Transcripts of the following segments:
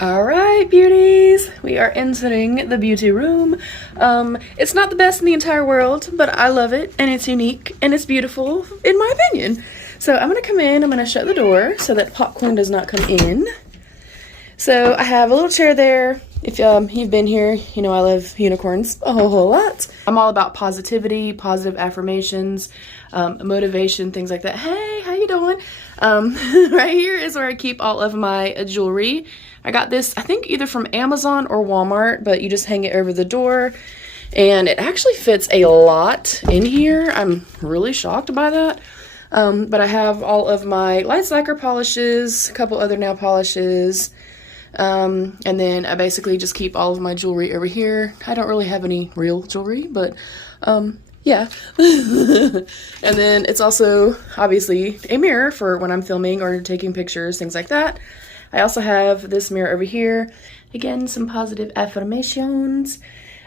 All right, beauties, we are entering the beauty room. It's not the best in the entire world, but I love it, and it's unique, and it's beautiful, in my opinion. So I'm gonna come in, I'm gonna shut the door so that popcorn does not come in. So I have a little chair there. If you've been here, you know I love unicorns a whole lot. I'm all about positivity, positive affirmations, motivation, things like that. Hey, how you doing? Right here is where I keep all of my jewelry. I got this, I think either from Amazon or Walmart, but you just hang it over the door. And it actually fits a lot in here. I'm really shocked by that. But I have all of my light lacquer polishes, a couple other nail polishes. And then I basically just keep all of my jewelry over here. I don't really have any real jewelry, but yeah. And then it's also obviously a mirror for when I'm filming or taking pictures, things like that. I also have this mirror over here. Again, some positive affirmations.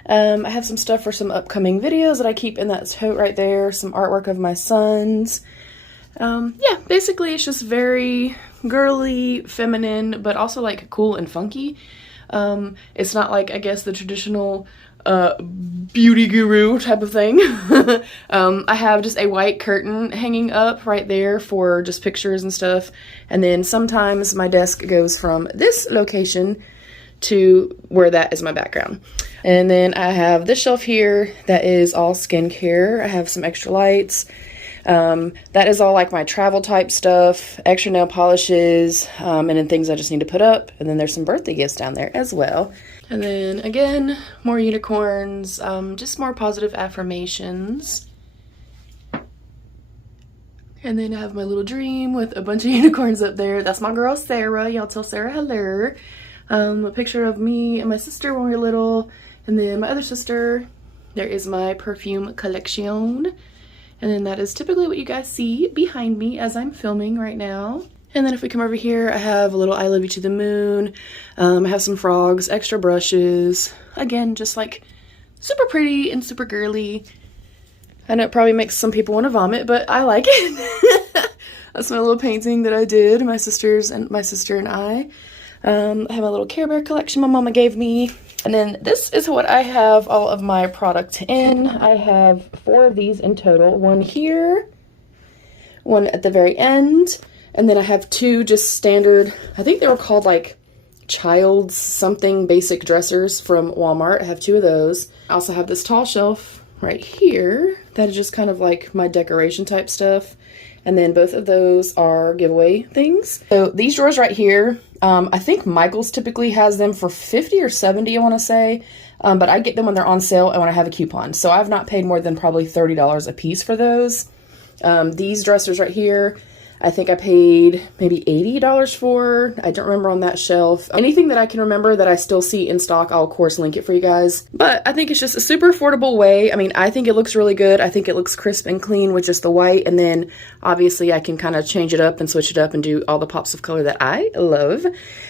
I have some stuff for some upcoming videos that I keep in that tote right there. Some artwork of my sons. Yeah, basically it's just very girly, feminine, but also like cool and funky. It's not like, I guess, the traditional beauty guru type of thing. I have just a white curtain hanging up right there for just pictures and stuff. And then sometimes my desk goes from this location to where that is my background. And then I have this shelf here that is all skincare. I have some extra lights. That is all like my travel type stuff, extra nail polishes, and then things I just need to put up. And then there's some birthday gifts down there as well. And then again, more unicorns, just more positive affirmations. And then I have my little dream with a bunch of unicorns up there. That's my girl Sarah. Y'all tell Sarah hello. A picture of me and my sister when we were little. And then my other sister. There is my perfume collection. And then that is typically what you guys see behind me as I'm filming right now. And then if we come over here, I have a little I love you to the moon. I have some frogs, extra brushes. Again, just like super pretty and super girly. I know it probably makes some people want to vomit, but I like it. That's my little painting that I did, my sister and I. I have my little Care Bear collection my mama gave me. And then this is what I have all of my product in. I have 4 of these in total. One here, one at the very end, and then I have 2 just standard, I think they were called like child's something basic dressers from Walmart. I have 2 of those. I also have this tall shelf right here that is just kind of like my decoration type stuff. And then both of those are giveaway things. So these drawers right here, I think Michael's typically has them for 50 or 70, I want to say. But I get them when they're on sale and when I have a coupon. So I've not paid more than probably $30 a piece for those. These dressers right here, I think I paid maybe $80 for. I don't remember on that shelf. Anything that I can remember that I still see in stock, I'll of course link it for you guys. But I think it's just a super affordable way. I mean, I think it looks really good. I think it looks crisp and clean with just the white. And then obviously I can kind of change it up and switch it up and do all the pops of color that I love.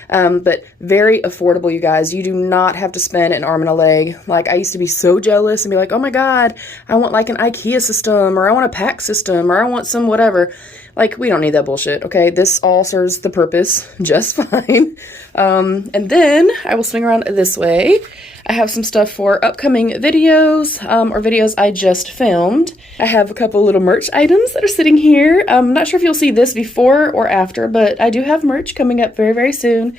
But very affordable, you guys. You do not have to spend an arm and a leg. Like, I used to be so jealous and be like, oh my God, I want like an IKEA system, or I want a pack system, or I want some whatever. Like, we don't need that bullshit, okay? This all serves the purpose just fine. And then I will swing around this way. I have some stuff for upcoming videos, or videos I just filmed. I have a couple little merch items that are sitting here. I'm not sure if you'll see this before or after, but I do have merch coming up very, very soon.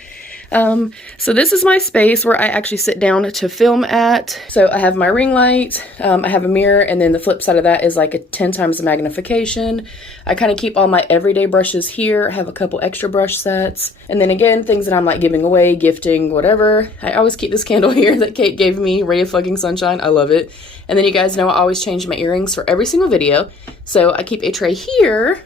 So this is my space where I actually sit down to film at. So I have my ring light, I have a mirror, and then the flip side of that is like a 10 times the magnification. I kind of keep all my everyday brushes here. I have a couple extra brush sets. And then again, things that I'm like giving away, gifting, whatever. I always keep this candle here that Kate gave me, Ray of Fucking Sunshine. I love it. And then you guys know I always change my earrings for every single video. So I keep a tray here.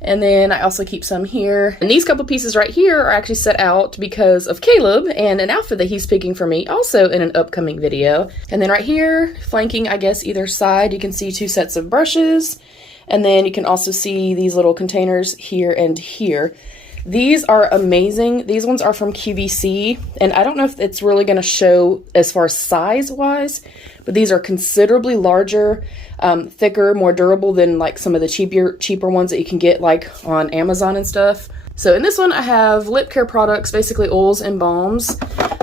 And then I also keep some here. And these couple pieces right here are actually set out because of Caleb and an outfit that he's picking for me, also in an upcoming video. And then right here, flanking, I guess, either side, you can see 2 sets of brushes. And then you can also see these little containers here and here. These are amazing. These ones are from QVC, and I don't know if it's really going to show as far as size-wise, but these are considerably larger, thicker, more durable than like some of the cheaper ones that you can get like on Amazon and stuff. So in this one, I have lip care products, basically oils and balms.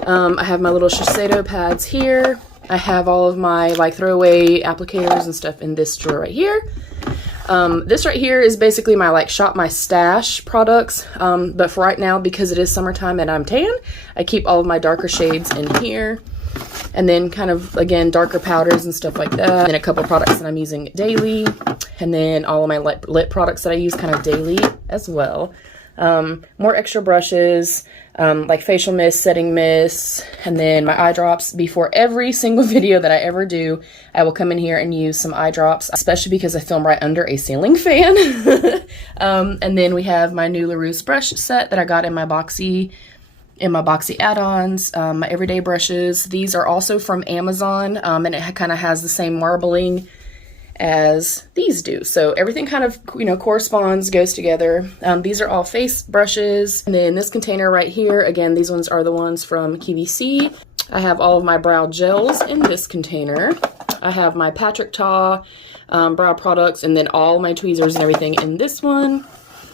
I have my little Shiseido pads here. I have all of my like throwaway applicators and stuff in this drawer right here. This right here is basically my like shop my stash products, but for right now, because it is summertime and I'm tan, I keep all of my darker shades in here. And then kind of, again, darker powders and stuff like that. And a couple products that I'm using daily. And then all of my lip products that I use kind of daily as well. More extra brushes, like facial mist, setting mist, and then my eye drops. Before every single video that I ever do, I will come in here and use some eye drops, especially because I film right under a ceiling fan. And then we have my new LaRousse brush set that I got in my boxy add-ons, my everyday brushes. These are also from Amazon, and it kind of has the same marbling as these do. So everything kind of, you know, corresponds, goes together. These are all face brushes. And then this container right here, again, these ones are the ones from QVC. I have all of my brow gels in this container. I have my Patrick Ta brow products, and then all my tweezers and everything in this one.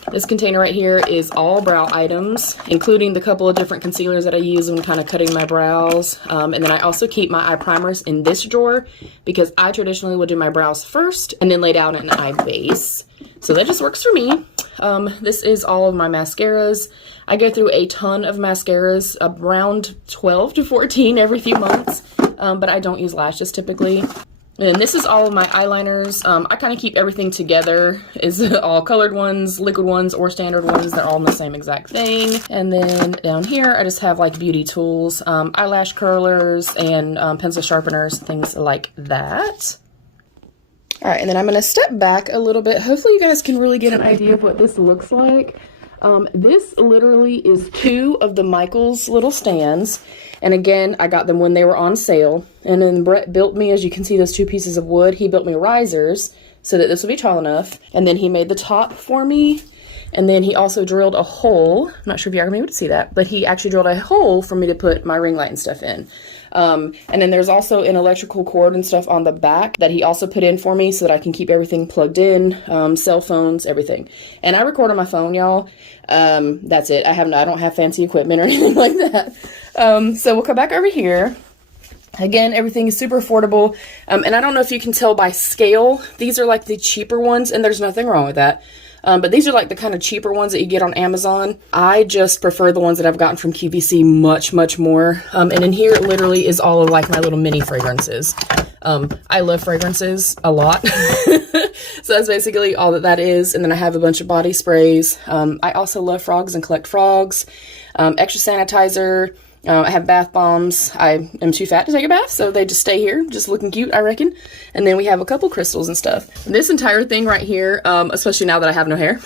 This container right here is all brow items, including the couple of different concealers that I use when kind of cutting my brows. And then I also keep my eye primers in this drawer because I traditionally would do my brows first and then lay down an eye base. So that just works for me. This is all of my mascaras. I go through a ton of mascaras, around 12 to 14 every few months, but I don't use lashes typically. And this is all of my eyeliners. I kind of keep everything together. It's all colored ones, liquid ones, or standard ones. They're all in the same exact thing. And then down here, I just have like beauty tools, eyelash curlers, and pencil sharpeners, things like that. All right, and then I'm gonna step back a little bit. Hopefully you guys can really get an idea of what this looks like. This literally is 2 of the Michaels little stands. And again, I got them when they were on sale. And then Brett built me, as you can see, those 2 pieces of wood. He built me risers so that this would be tall enough. And then he made the top for me. And then he also drilled a hole. I'm not sure if you're going to be able to see that, but he actually drilled a hole for me to put my ring light and stuff in. And then there's also an electrical cord and stuff on the back that he also put in for me so that I can keep everything plugged in, cell phones, everything. And I record on my phone, y'all. That's it. I don't have fancy equipment or anything like that. So we'll come back over here. Again, everything is super affordable. And I don't know if you can tell by scale. These are like the cheaper ones, and there's nothing wrong with that. But these are like the kind of cheaper ones that you get on Amazon. I just prefer the ones that I've gotten from QVC much, much more. And in here, it literally is all of like my little mini fragrances. I love fragrances a lot. So that's basically all that is. And then I have a bunch of body sprays. I also love frogs and collect frogs. Extra sanitizer. I have bath bombs. I am too fat to take a bath, so they just stay here, just looking cute, I reckon. And then we have a couple crystals and stuff. This entire thing right here, especially now that I have no hair,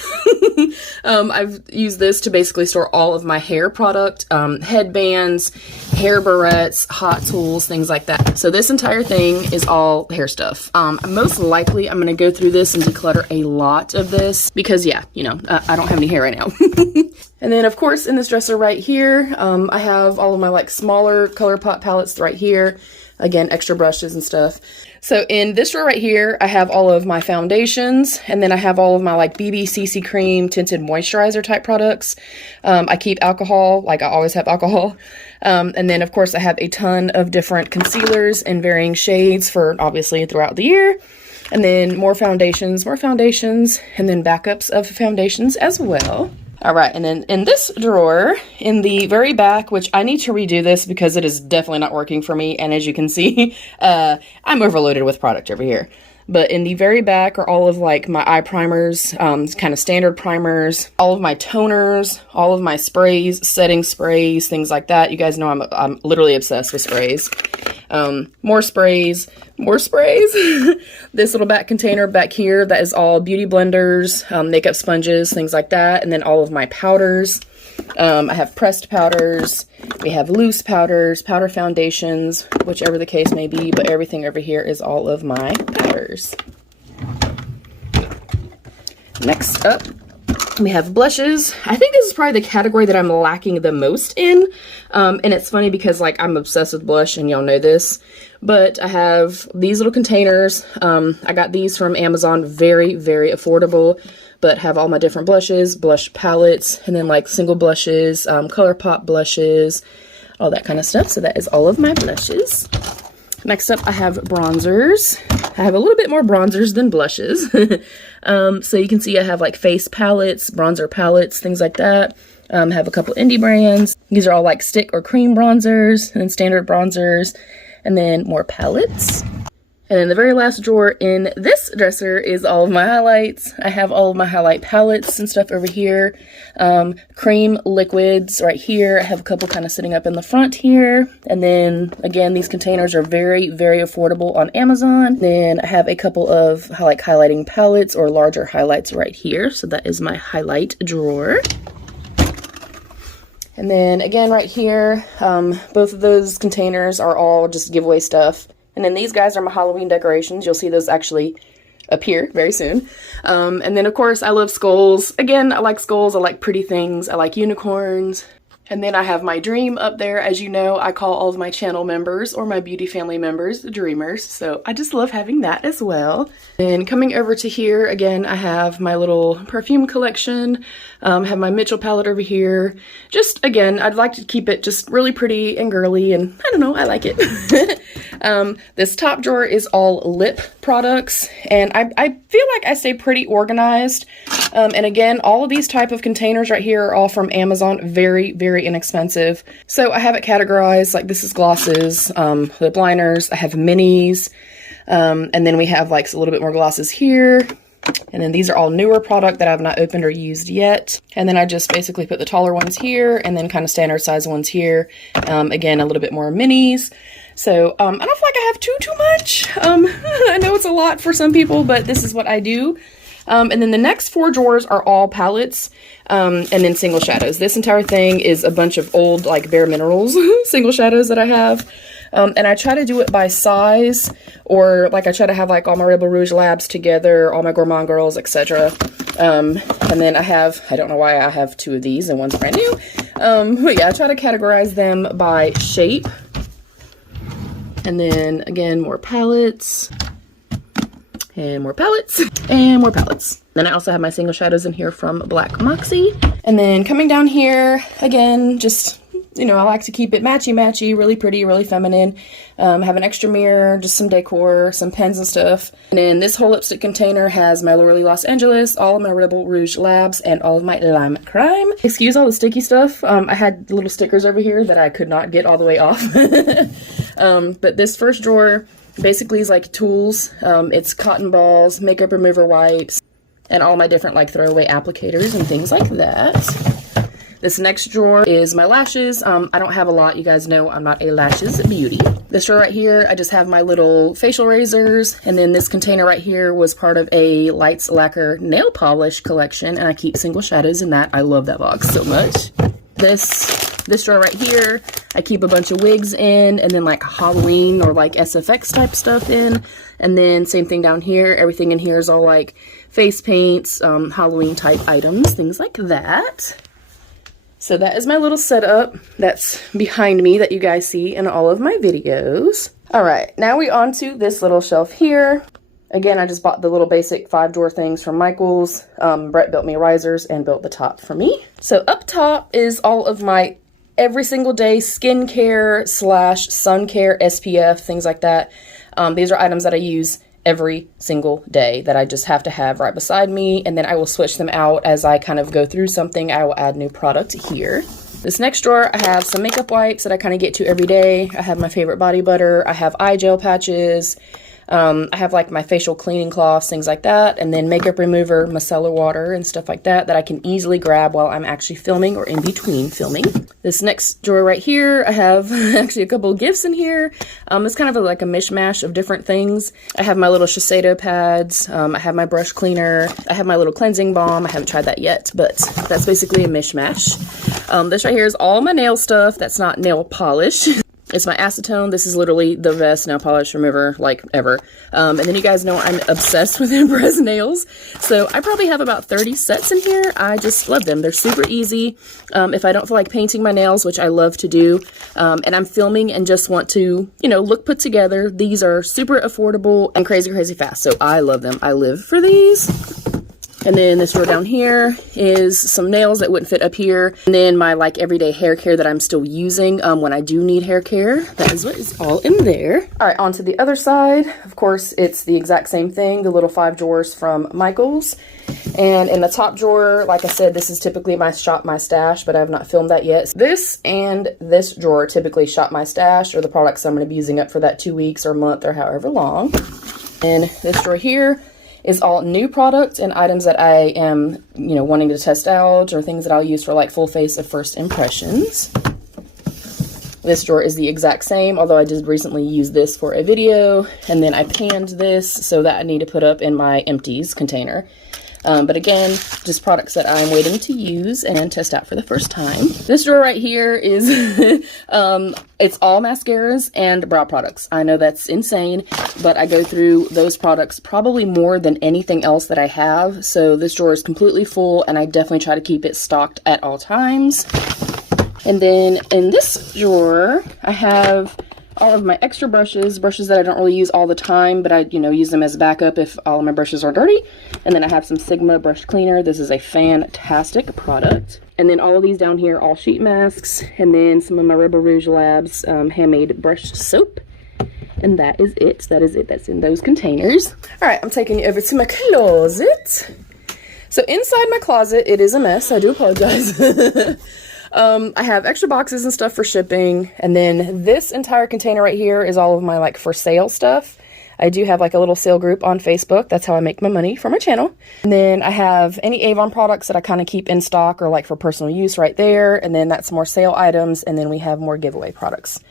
I've used this to basically store all of my hair product, headbands, hair barrettes, hot tools, things like that. So this entire thing is all hair stuff. Most likely I'm going to go through this and declutter a lot of this because, yeah, you know, I don't have any hair right now. And then, of course, in this dresser right here, I have all of my like smaller ColourPop palettes right here. Again, extra brushes and stuff. So in this drawer right here, I have all of my foundations, and then I have all of my like BB CC cream tinted moisturizer type products. I keep alcohol, like I always have alcohol. And then, of course, I have a ton of different concealers in varying shades for obviously throughout the year. And then more foundations, and then backups of foundations as well. All right, and then in this drawer, in the very back, which I need to redo this because it is definitely not working for me, and as you can see, I'm overloaded with product over here. But in the very back are all of like my eye primers, kind of standard primers, all of my toners, all of my sprays, setting sprays, things like that. You guys know I'm literally obsessed with sprays. More sprays. This little back container back here, that is all beauty blenders, makeup sponges, things like that. And then all of my powders. I have pressed powders. We have loose powders, powder foundations, whichever the case may be, but everything over here is all of my powders. Next up, we have blushes. I think this is probably the category that I'm lacking the most in. And it's funny because like I'm obsessed with blush and y'all know this, but I have these little containers. I got these from Amazon, very, very affordable. but have all my different blushes, blush palettes, and then like single blushes, ColourPop blushes, all that kind of stuff. So that is all of my blushes. Next up, I have bronzers. I have a little bit more bronzers than blushes. So you can see I have like face palettes, bronzer palettes, things like that. I have a couple indie brands. These are all like stick or cream bronzers and standard bronzers, and then more palettes. And then the very last drawer in this dresser is all of my highlights. I have all of my highlight palettes and stuff over here. Cream liquids right here. I have a couple kind of sitting up in the front here. And then again, these containers are very, very affordable on Amazon. Then I have a couple of like highlighting palettes or larger highlights right here. So that is my highlight drawer. And then again right here, both of those containers are all just giveaway stuff. And then these guys are my Halloween decorations. You'll see those actually appear very soon. And then of course I love skulls. Again, I like skulls, I like pretty things, I like unicorns. And then I have my dream up there. As you know, I call all of my channel members or my beauty family members dreamers. So I just love having that as well. And coming over to here, again, I have my little perfume collection. Have my Mitchell palette over here. Just, again, I'd like to keep it just really pretty and girly, and I don't know, I like it. This top drawer is all lip products, and I feel like I stay pretty organized. And again, all of these type of containers right here are all from Amazon. Very, very inexpensive. So I have it categorized, like this is glosses, lip liners, I have minis, and then we have like a little bit more glosses here. And then these are all newer product that I've not opened or used yet. And then I just basically put the taller ones here and then kind of standard size ones here. Again, a little bit more minis. So I don't feel like I have too much. I know it's a lot for some people, but this is what I do. And then the next 4 drawers are all palettes, and then single shadows. This entire thing is a bunch of old like Bare Minerals single shadows that I have. And I try to do it by size, or like I try to have like all my Rebel Rouge Labs together, all my Gourmand Girls, etc. And then I don't know why I have 2 of these and one's brand new. But yeah, I try to categorize them by shape. And then again, more palettes. And more palettes, and more palettes. Then I also have my single shadows in here from Black Moxie. And then coming down here, again, just, you know, I like to keep it matchy-matchy, really pretty, really feminine. Have an extra mirror, just some decor, some pens and stuff. And then this whole lipstick container has my Literally Los Angeles, all of my Rebel Rouge Labs, and all of my Lime Crime. Excuse all the sticky stuff. I had little stickers over here that I could not get all the way off. But this first drawer basically is like tools. It's cotton balls, makeup remover wipes, and all my different like throwaway applicators and things like that. This next drawer is my lashes. I don't have a lot. You guys know I'm not a lashes beauty. This drawer right here, I just have my little facial razors. And then this container right here was part of a Lights Lacquer nail polish collection. And I keep single shadows in that. I love that box so much. This drawer right here, I keep a bunch of wigs in, and then like Halloween or like SFX type stuff in. And then same thing down here. Everything in here is all like face paints, Halloween type items, things like that. So that is my little setup that's behind me that you guys see in all of my videos. All right, now we on to this little shelf here. Again, I just bought the little basic 5-drawer things from Michaels. Brett built me risers and built the top for me. So up top is all of my every single day skincare / sun care, SPF, things like that. These are items that I use every single day that I just have to have right beside me, and then I will switch them out as I kind of go through something. I will add new product here. This next drawer, I have some makeup wipes that I kind of get to every day. I have my favorite body butter. I have eye gel patches. I have like my facial cleaning cloths, things like that, and then makeup remover, micellar water, and stuff like that I can easily grab while I'm actually filming or in between filming. This next drawer right here, I have actually a couple of gifts in here. It's kind of like a mishmash of different things. I have my little Shiseido pads. I have my brush cleaner. I have my little cleansing balm. I haven't tried that yet, but that's basically a mishmash. This right here is all my nail stuff. That's not nail polish. It's my Acetone. This is literally the best nail polish remover, like, ever. And then you guys know I'm obsessed with Impress nails. So I probably have about 30 sets in here. I just love them. They're super easy. If I don't feel like painting my nails, which I love to do, and I'm filming and just want to, you know, look put together, these are super affordable and crazy, crazy fast. So I love them. I live for these. And then this drawer down here is some nails that wouldn't fit up here. And then my like everyday hair care that I'm still using when I do need hair care. That is what is all in there. All right, on to the other side. Of course, it's the exact same thing, the little 5 drawers from Michaels. And in the top drawer, like I said, this is typically my shop, my stash, but I have not filmed that yet. This and this drawer typically shop, my stash, or the products I'm going to be using up for that 2 weeks or month or however long. And this drawer here is all new products and items that I am, you know, wanting to test out or things that I'll use for like full face of first impressions. This drawer is the exact same, although I did recently use this for a video, and then I panned this so that I need to put up in my empties container. But again, just products that I'm waiting to use and test out for the first time. This drawer right here is, it's all mascaras and brow products. I know that's insane, but I go through those products probably more than anything else that I have. So this drawer is completely full, and I definitely try to keep it stocked at all times. And then in this drawer, I have all of my extra brushes that I don't really use all the time, but I, you know, use them as backup if all of my brushes are dirty. And then I have some Sigma brush cleaner. This is a fantastic product. And then all of these down here, all sheet masks, and then some of my Rebel Rouge Labs handmade brush soap. And that is it. That is it. That's in those containers. All right, I'm taking you over to my closet. So inside my closet, it is a mess. I do apologize. I have extra boxes and stuff for shipping, and then this entire container right here is all of my like for sale stuff. I do have like a little sale group on Facebook. That's how I make my money for my channel. And then I have any Avon products that I kind of keep in stock or like for personal use right there, and then that's more sale items, and then we have more giveaway products.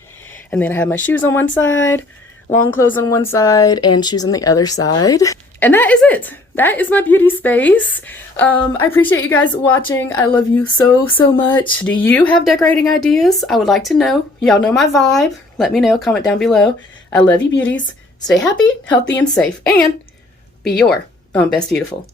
And then I have my shoes on one side, long clothes on one side, and shoes on the other side. And that is it. That is my beauty space. I appreciate you guys watching. I love you so, so much. Do you have decorating ideas? I would like to know. Y'all know my vibe. Let me know. Comment down below. I love you, beauties. Stay happy, healthy, and safe. And be your own best beautiful.